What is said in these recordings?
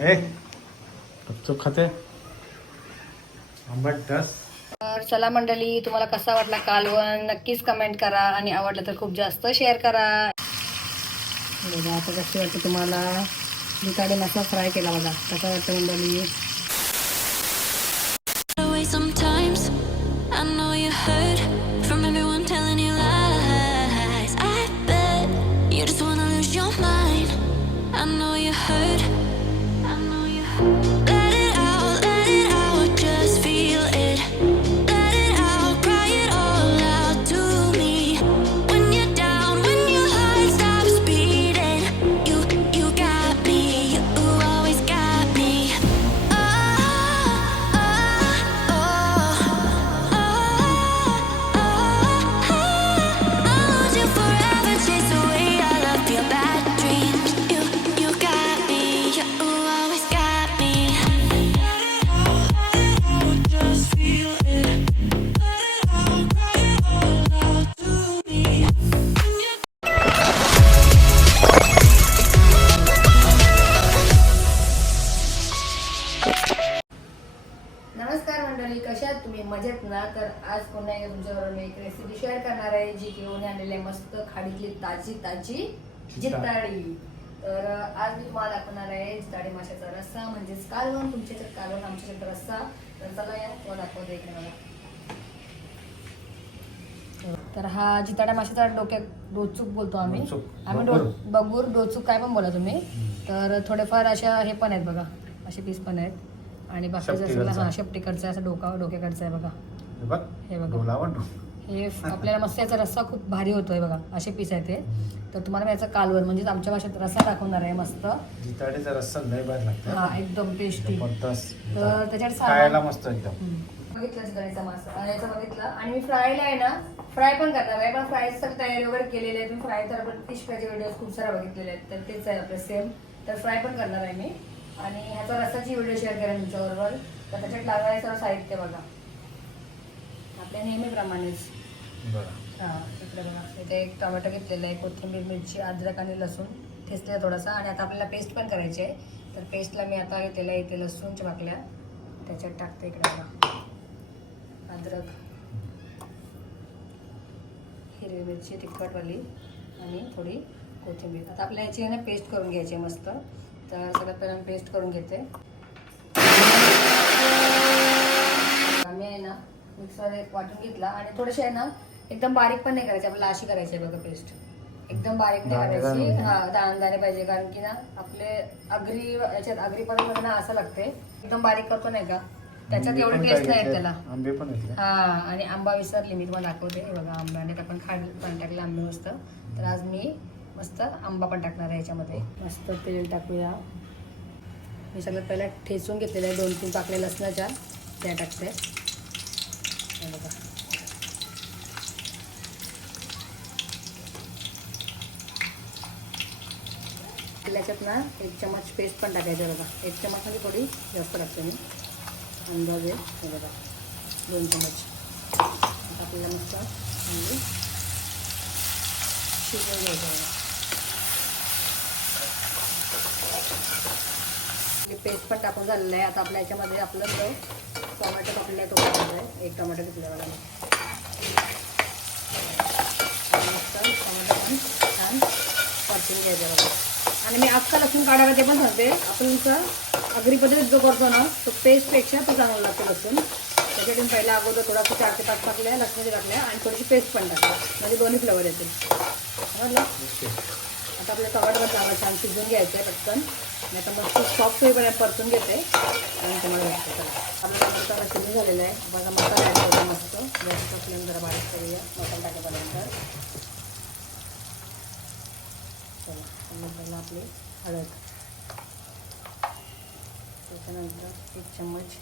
ए गपचूप खाते। आंबट दस. तर चला मंडळी तुम्हाला कसा वाटला कालवण? नक्कीच कमेंट करा आणि आवडलं तर खूप जास्त शेअर करा. बघा आता कशी वाटते तुम्हाला? दुकाने मसाला फ्राय केला बघा. कसा वाटतं मंडळी? नमस्कार मंडळी कशा आहात तुम्ही? मजेत ना? तर आज पुन्हा एकदा तुमच्याबरोबर मी एक रेसिपी शेअर करणार आहे जी घेऊन आणलेली आहे मस्त खाडीतली ताजी ताजी जिताळी तर आज मी तुम्हाला दाखवणार आहे जिताळी माशाचा रस्सा म्हणजेच कालवण तुमच्याकडे कालवण आमच्याकडे रस्सा. तर चला या तो दाखवते इकडे मला तर हा जिताड्या माशाचा डोक्यात डोचूक बोलतो आम्ही. आम्ही डो बगूर. बगूर डोचूक काय पण बोला तुम्ही. तर थोडेफार अशा हे पण आहेत बघा. असे पीस पण आहेत. आणि बाकीचं शेपटीकडचा. असं हा शेपटीकडचा असं डोका डोक्याकडचा आहे बघा. हे बघ हे बघा. डोलावण हे फ- आपल्याला मस्त याचा रस्सा खूप भारी होतोय बघा असे पीस आहे ते तर तुम्हाला मी याचा कालवण म्हणजेच आमच्या भाषेत रस्सा दाखवणार आहे मस्त. जिताडीचा रस्सा लय भारी लागतो हा एकदम टेस्टी जबरदस्त तर त्याच्यात सामान- खायला मस्त एकदम. बघितलं चिकनचा मासा? याचा बघितलं. आणि मी फ्रायला आहे ना फ्राय पण करणार आहे. पण फ्राय सगळी तयारी वगैरे केलेली आहे. तुम्ही फ्राय तर आपण फिश फ्रायचे व्हिडिओ खूप सारे बघितलेले आहेत. तर तेच आहे आपलं सेम तर फ्राय पण करणार आहे मी. आणि ह्याचा रस्साची व्हिडिओ शेअर करेन तुमच्याबरोबर. तर त्याच्यात लागणारे सर्व साहित्य बघा. आपल्या नेहमीप्रमाणेच. हा इकडे बघा. इथे एक टोमॅटो घेतलेला आहे कोथिंबीर मिरची अद्रक आणि लसूण. ठेचलेला थोडासा. आणि आता आपल्याला पेस्ट पण करायची आहे तर पेस्टला मी आता घेतलेल्या इथे लसूणच्या भाकल्या त्याच्यात टाकते इकडे बघा. अद्रक. हिरवी मिरची तिखटवाली आणि थोडी कोथिंबीर. आता आपल्या याची आहे ना पेस्ट करून घ्यायची आहे मस्त. तर सगळ्यात पहिला मी पेस्ट करून घेते. आम्ही आहे ना मिक्सर वाटून घेतला आणि थोडेसे आहे ना एकदम बारीक पण नाही करायचे आपल्याला अशी करायची आहे बघा पेस्ट एकदम बारीक नाही करायची. म्हणजे. हा दाणदाणे पाहिजे कारण की ना आपले अग्री याच्यात अग्री मध्ये ना असं लागते. एकदम बारीक करतो नाही का? त्याच्यात एवढी पण टेस्ट नाही येत? त्याला. पण हा आणि आंबा विसरली मी तुम्हाला दाखवते. हे बघा आंब्याने आपण खाड पण टाकले आंबे मस्त. तर आज मी मस्त आंबा पण टाकणार आहे याच्यामध्ये. मस्त तेल टाकूया. मी सगळ्यात पहिला ठेचून घेतलेलं आहे दोन तीन टाकले लसणाच्या. त्या टाकते. बघा. त्याच्यात ना एक चमच पेस्ट पण टाकायचं बघा. एक चमच म्हणजे थोडी जास्त टाकते मी. अंदाजे बघा. दोन चमच आपल्याला मस्त म्हणजे शिजवून घ्यायचं आपली पेस्ट पण टाकून झालेलं आहे. आता आपल्या याच्यामध्ये आपलं तो टोमॅटो टाकलेला आहे तो आहे एक टोमॅटो घेतला मला टोमॅटो पण छान परतून घ्यायचं बघा. आणि मी अख्खा लसूण काढायला ते पण सांगते. आपण जर अग्री पद्धतीत जो करतो ना तो पेस्टपेक्षा तो चांगला लागतो लसूण. त्याच्यातून पहिला अगोदर थोडासा चार ते पाच टाकल्या लसणाची टाकल्या आणि थोडीशी पेस्ट पण टाकल्या म्हणजे दोन्ही फ्लेवर येतील. समजलं? आता आपल्या टमाटर पण छान शिजून घ्यायचं आहे पटकन. मी आता मस्त सॉफ्ट होईपर्यंत परतून घेते. आणि तुम्हाला दाखवते. आपला मसाला शिजून झालेला आहे. बघा मसाला ॲड करतो मस्त. गॅस फ्लेम जरा बारीक करूया. मसाला टाकेपर्यंत चला आणि आपली हळद. त्याच्यानंतर एक चम्मच.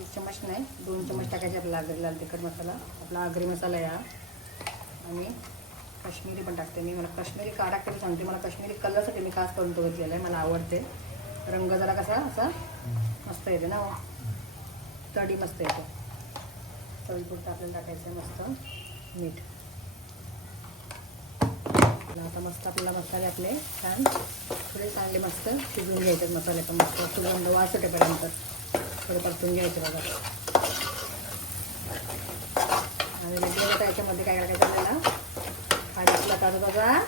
एक चम्मच नाही दोन चम्मच टाकायचे. आपला आगरी लाल तिखट मसाला. आपला आगरी मसाला या आणि काश्मीरी पण टाकते. मी मला काश्मीरी का टाकते सांगते. मला काश्मीरी कलरसाठी मी खास करून तो घेतलेला आहे. मला आवडते. रंग जरा कसा असा मस्त येते ना हो. तडी मस्त येते. चवीपुरतं आपल्याला टाकायचं आहे मस्त. मीठ आता मस्त आपल्याला मसाले आपले छान थोडे चांगले मस्त शिजवून घ्यायचे मसाले पण मस्त. सुगंध वास सुटेपर्यंत थोडे परतून घ्यायचे बघा. आणि त्याच्यामध्ये काय करायचं आपल्याला? आणि आपला बघा.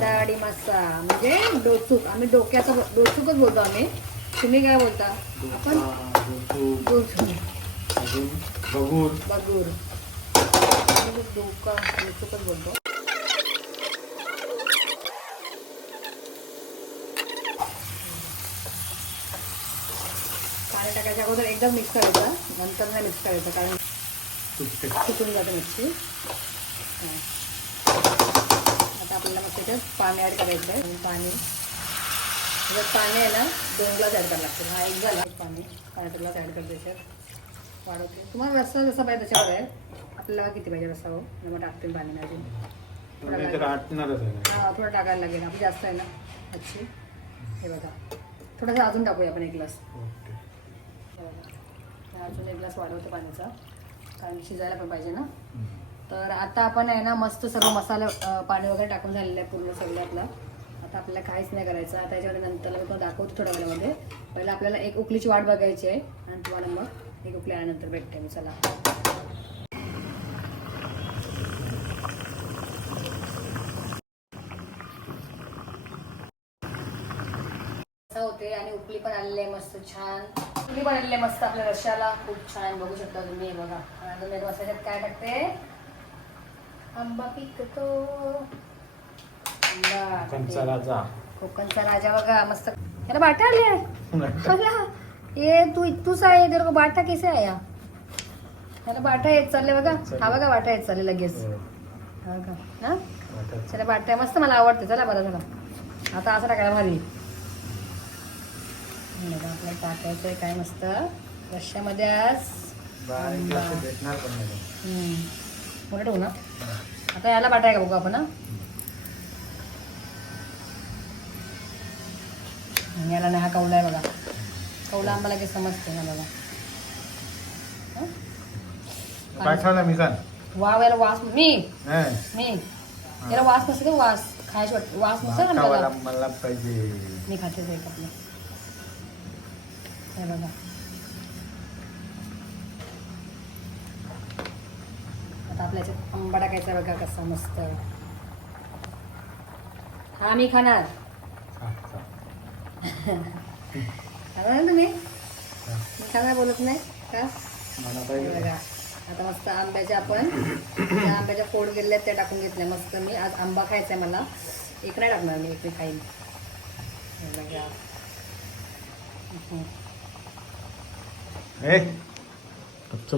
डाळी मासा म्हणजे डोचूक. आम्ही डोक्याचा डोचूकच बोलतो आम्ही. तुम्ही काय बोलता? आपण बगूर. आम्ही डोका डोचूकच बोलतो. पाणी टाकायच्या अगोदर एकदम मिक्स करायचं. नंतर नाही मिक्स करायचं कारण सुकून जातं मिरची हा. आता आपल्याला मग त्याच्यात पाणी ॲड करायचं आहे पाणी. त्याच्यात पाणी आहे ना दोन ग्लास ॲड करायला लागतं. हा एक झाला पाणी. पाणी ग्लास ॲड करतो त्याच्यात. वाढवते. तुम्हाला रस्सा जसा पाहिजे त्याच्यावर आहे. आपल्याला किती पाहिजे रस्सा हो? मग टाकते पाणी अजून. हा थोडं टाकायला लागेल. आपली जास्त आहे ना. अच्छी. हे बघा. थोडंसं अजून टाकूया आपण एक ग्लास. अजून एक ग्लास वाढवते पाण्याचा कारण शिजायला पण पाहिजे ना. तर आता आपण आहे ना मस्त सगळं मसाला पाणी वगैरे टाकून झालेलं आहे पूर्ण सगळं आपलं आता आपल्याला काहीच नाही करायचं. आता याच्यामध्ये नंतर मी तुम्हाला दाखवतो थोड्या वेळामध्ये. पहिला आपल्याला एक उकलीची वाट बघायची आहे. आणि तुम्हाला मग एक उकली आल्यानंतर भेटते मी. चला. होते आणि उकली पण आलेली आहे मस्त छान. उकली पण आलेली आहे मस्त आपल्या रश्याला. खूप छान. बघू शकता तुम्ही हे बघा. आणि मसाल्यात काय टाकते? आंबा पिकतो. कोकणचा. राजा. कोकणचा राजा बघा मस्त. याला बाटा आली आहे? ये तू तूच आहे तेरे बाटा कैसे आया याला बाटा येत चालले बघा. हा बघा बाटा येत चालले लगेच. हो. हा का हा. चला बाटा मस्त मला आवडते. चला बरं चला. आता असं टाकायला भारी. हे बघा, आपल्याला टाकायचंय काय मस्त. रश्श्यामध्ये आज भेटणार पण. मोठं ठेवू ना. आता याला आहे का बघू आपण? याला नाही हा कौला आहे बघा. कौला आम्हाला काही समजते ना बघा. वाव याला वास मी? मी? याला वास नसते का? वास खायची वाटते. वास नसतं ना मला पाहिजे. मी खाते एक आपलं. हे बघा. आता आपल्या याच्यात आंबा टाकायचा बघा कसा मस्त. हा मी खाणार. खाणार ना तुम्ही. मी खाणार बोलत नाही का? बघा आता मस्त आंब्याचे आपण आंब्याच्या फोड गेलेल्या त्या टाकून घेतल्या. मस्त मी आज आंबा खायचा आहे मला. एक नाही टाकणार मी एक मी खाईन. बघा. ए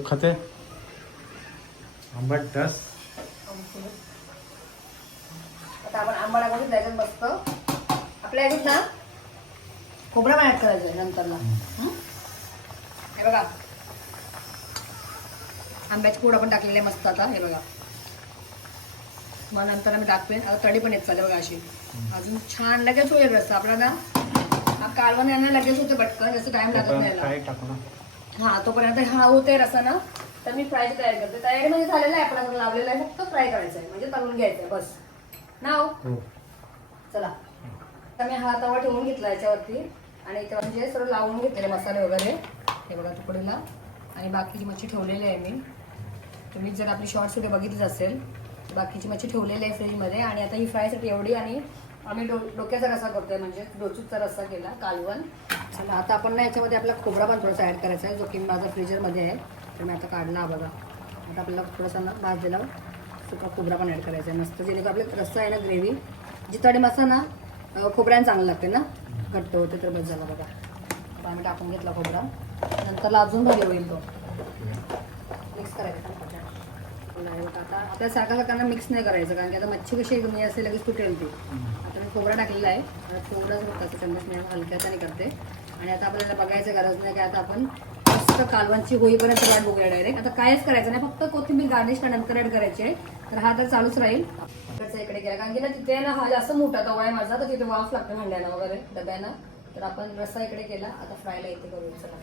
खाते? आंबट रस आता आपण आंबा टाकून द्यायचं मस्त आपल्या याच्यात ना खोबरं पण ऍड करायचं नंतरला. हं? हे बघा. आंब्याची पूड आपण टाकलेली आहे मस्त आता हे बघा. मग नंतर आम्ही टाकतोय. आता तडी पण येत चालली बघा अशी. अजून छान लगेच होईल रस्ता आपला ना कालवण यांना लगेच होते पटकन. जास्त टाइम लागत नाही हा तोपर्यंत हा होते रसा ना. तर मी फ्रायची तयारी करते. तयारी म्हणजे झालेला आहे आपण लावलेला आहे फक्त फ्राय करायचं आहे. म्हणजे तळून घ्यायचं आहे बस. ना हो? हो. चला. आता मी हा तवा ठेवून घेतला याच्यावरती. आणि इथे म्हणजे सर्व लावून घेतलेले मसाले वगैरे हे बघा तुकडीला. आणि बाकीची मच्छी ठेवलेली आहे मी. तुम्ही जर आपली शॉर्ट्स वगैरे बघितलीच असेल तर बाकीची मच्छी ठेवलेली आहे फ्रीजमध्ये आणि आता ही फ्रायसाठी एवढी आणि आम्ही डो डोक्याचा रसा करतोय म्हणजे डोचूचा रस्सा केला कालवण. आता आपण ना याच्यामध्ये आपला खोबरा पण थोडासा ॲड करायचा आहे जो की माझा फ्रीजरमध्ये आहे. तर मी आता काढला बघा. आता आपल्याला थोडासा ना भाजलेला सुका खोबरा पण ॲड करायचा आहे. मस्त जेणेकरून आपले रस्सा आहे ना ग्रेव्ही जी मसा ना खोबऱ्यानं चांगलं लागते ना. घट्ट होते तर बस झाला बघा. आम्ही टाकून घेतला खोबरा. नंतर अजून भारी होईल तो. मिक्स करायचं आता. आपल्या सारखा सारखांना मिक्स नाही करायचं कारण की आता मच्छी कशी एकदम असेल लगेच तुटेल ती. आता मी खोबरा टाकलेला आहे. थोडंच होतं चम्मच मी नाही करते. आणि आता आपल्याला बघायचं गरज नाही की आता आपण असं कालवांची होईपर्यंत वाट बघूया डायरेक्ट आता कायच करायचं नाही फक्त कोथिंबीर गार्निश नंतर ऍड करायची आहे. तर हा तर चालूच राहील. इकडचा इकडे गेला. कारण की ना तिथे ना हा जास्त मोठा तवा आहे माझा तर तिथे वाफ लागतो भांड्याला वगैरे डब्यानं तर आपण रस्सा इकडे केला. आता फ्रायला इथे करू चला.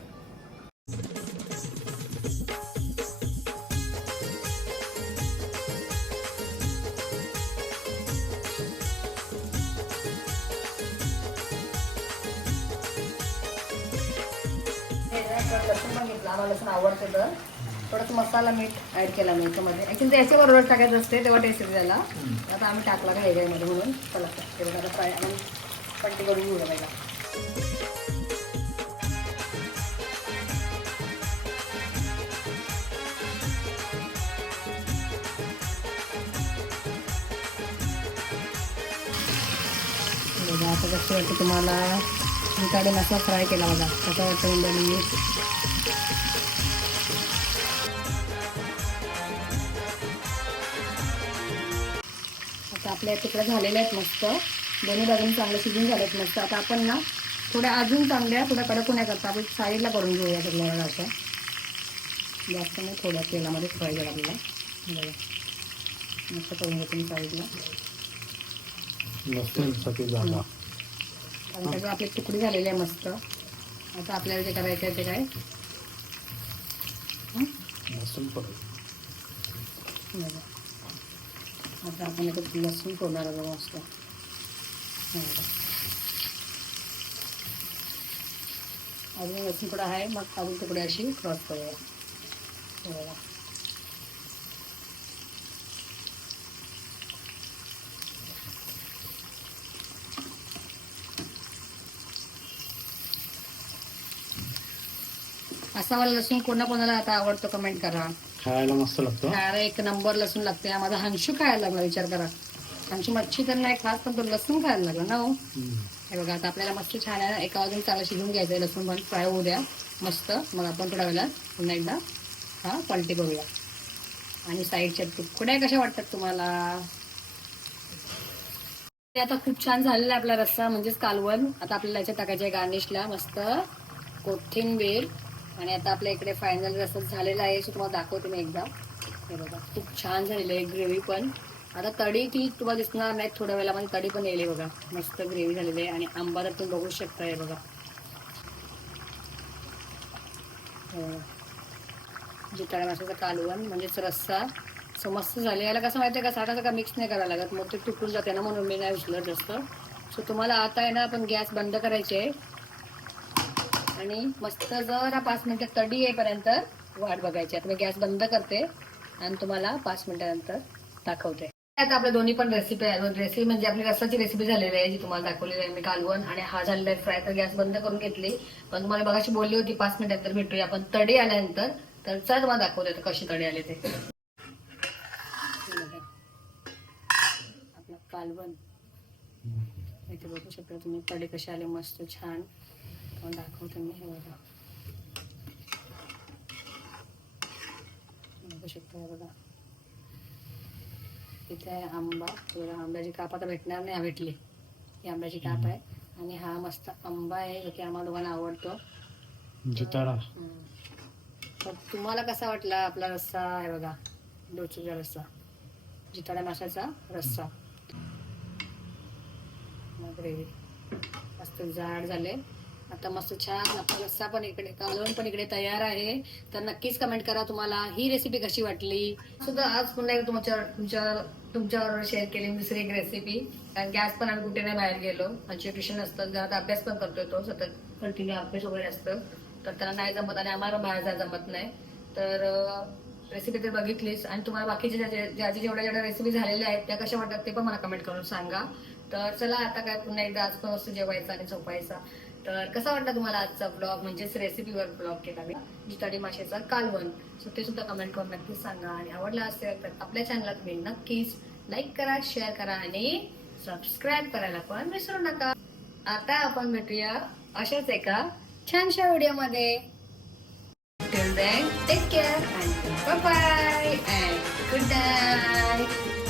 लसूण पण घेतला. आम्हाला लसूण आवडते तर थोडंसं मसाला मीठ ॲड केला मी याच्यामध्ये. ॲक्च्युली ते याच्याबरोबर टाकायचं असते तेव्हा टेस्ट त्याला. आता आम्ही टाकला का ह्याच्यामध्ये म्हणून. चला तेवढं आता फ्राय आपण पट्टी करून घेऊ पहिला. आता कसं वाटतं तुम्हाला? मी काढे मसाला फ्राय केला बघा. कसा वाटतं मंडळी आता आपल्या तुकड्या झालेल्या आहेत मस्त. दोन्ही बाजून चांगले शिजून आहेत मस्त. आता आपण ना थोड्या अजून चांगल्या थोड्या कडक होण्या करता आपण साईडला करून घेऊया सगळ्या असं जास्त नाही थोड्या तेलामध्ये फ्राय करा आपल्याला बघा. मस्त करून घेतो मी साईडला. कारण त्याचं आपली तुकडी झालेली आहे मस्त आता आपल्याला जे करायचं आहे ते काय? लसूण. आता आपण एक लसूण फोडणार आहोत मस्त. अजून लसूण तुकडा आहे मग अजून तुकडे अशी क्रॉस करूया असा वाला लसूण कोणा कोणाला आता आवडतो कमेंट करा. खायला मस्त लागतो. खायला एक नंबर लसूण लागते. हा माझा हंशू खायला लागला विचार करा. हंशू मच्छी तर नाही खास पण तो लसूण खायला लागला ना हो. हे बघा आता आपल्याला मस्त छान आहे एका वाजून चांगलं शिजून घ्यायचं आहे लसूण पण. फ्राय होऊ द्या. मस्त. मग आपण थोड्या वेळात पुन्हा एकदा हा पलटी करूया. आणि साईडच्या तुकड्या कशा वाटतात तुम्हाला? ते आता खूप छान झालेला आपला रस्सा म्हणजेच कालवण. आता आपल्याला याच्यात टाकायचं आहे गार्निशला मस्त कोथिंबीर आणि आता आपल्या इकडे फायनल रस्सा झालेला आहे सो तुम्हाला दाखवते मी एकदा. हे बघा खूप छान झालेलं आहे ग्रेव्ही पण. आता तडी ती तुम्हाला दिसणार नाही थोड्या वेळामध्ये तडी पण येईल बघा. मस्त ग्रेव्ही झालेली आहे आणि आंबा तर तुम्ही बघू शकता हे बघा. हो. जिताळ्या माशाचा कालवण म्हणजेच रस्सा. सो मस्त झाले. याला कसं माहितीये का साठा का मिक्स नाही करायला लागत. मग ते तुटून जाते ना म्हणून मी नाही उचलत जास्त. सो तुम्हाला आता आहे ना आपण गॅस बंद करायचे आहे. आणि मस्त जरा पाच मिनिटं तडी येईपर्यंत वाट बघायची. आता मी गॅस बंद करते आणि तुम्हाला पाच मिनिटानंतर दाखवते. आता आपल्या दोन्ही पण रेसिपी रेसिपी म्हणजे आपली रसाची रेसिपी झालेली आहे जी तुम्हाला दाखवलेली आहे मी कालवण आणि हा झालेला आहे फ्राय तर गॅस बंद करून घेतली. पण तुम्हाला बघाशी बोलली होती पाच मिनिटानंतर भेटूया. आपण तडी आल्यानंतर तर चल तुम्हाला दाखवते तर कशी तडी आले ते. आपलं कालवण. इथे बघू शकता तुम्ही तडे कसे आले मस्त छान. तुम्हाला दाखवते मी हे बघा. बघू शकता बघा. इथे आहे आंबा. थोडा आंब्याची काप आता भेटणार नाही हा भेटली. ही आंब्याची काप आहे. आणि हा मस्त आंबा आहे जो की आम्हाला दोघांना आवडतो. जिताडा. तर तुम्हाला कसा वाटला आपला रस्सा आहे बघा डोचूचा रस्सा? जिताड्या माशाचा रस्सा. ग्रेव्ही मस्त जाड झाले. आता मस्त छान आपला रस्सा पण इकडे कालवण पण इकडे तयार आहे. तर नक्कीच कमेंट करा तुम्हाला. ही रेसिपी कशी वाटली? सुद्धा आज पुन्हा एकदा तुमच्या तुमच्या तुमच्याबरोबर शेअर केली दुसरी एक रेसिपी कारण गॅस पण आम्ही कुठे नाही बाहेर गेलो. आमचे ट्युशन असतं घरात अभ्यास पण करतोय तो सतत कंटिन्यू अभ्यास वगैरे असतं. तर त्यांना नाही जमत आणि आम्हाला बाहेर जायला जमत नाही. तर रेसिपी तर बघितलीच. आणि तुम्हाला बाकीचे ज्या जेवढ्या जेवढ्या रेसिपी झालेल्या आहेत त्या कशा वाटतात ते पण मला कमेंट करून सांगा. तर चला आता काय पुन्हा एकदा आज पण असं जेवायचा आणि झोपायचा. तर कसा वाटला तुम्हाला आजचा ब्लॉग म्हणजेच रेसिपीवर ब्लॉग केला मी. जिताडी माशाचा कालवण. सो ते सुद्धा कमेंट करून नक्कीच सांगा. आणि आवडला असेल तर आपल्या चॅनलला तुम्ही नक्कीच लाईक करा शेअर करा आणि सबस्क्राईब करायला पण विसरू नका. आता आपण भेटूया अशाच एका छानशा व्हिडिओमध्ये take care and bye bye and good night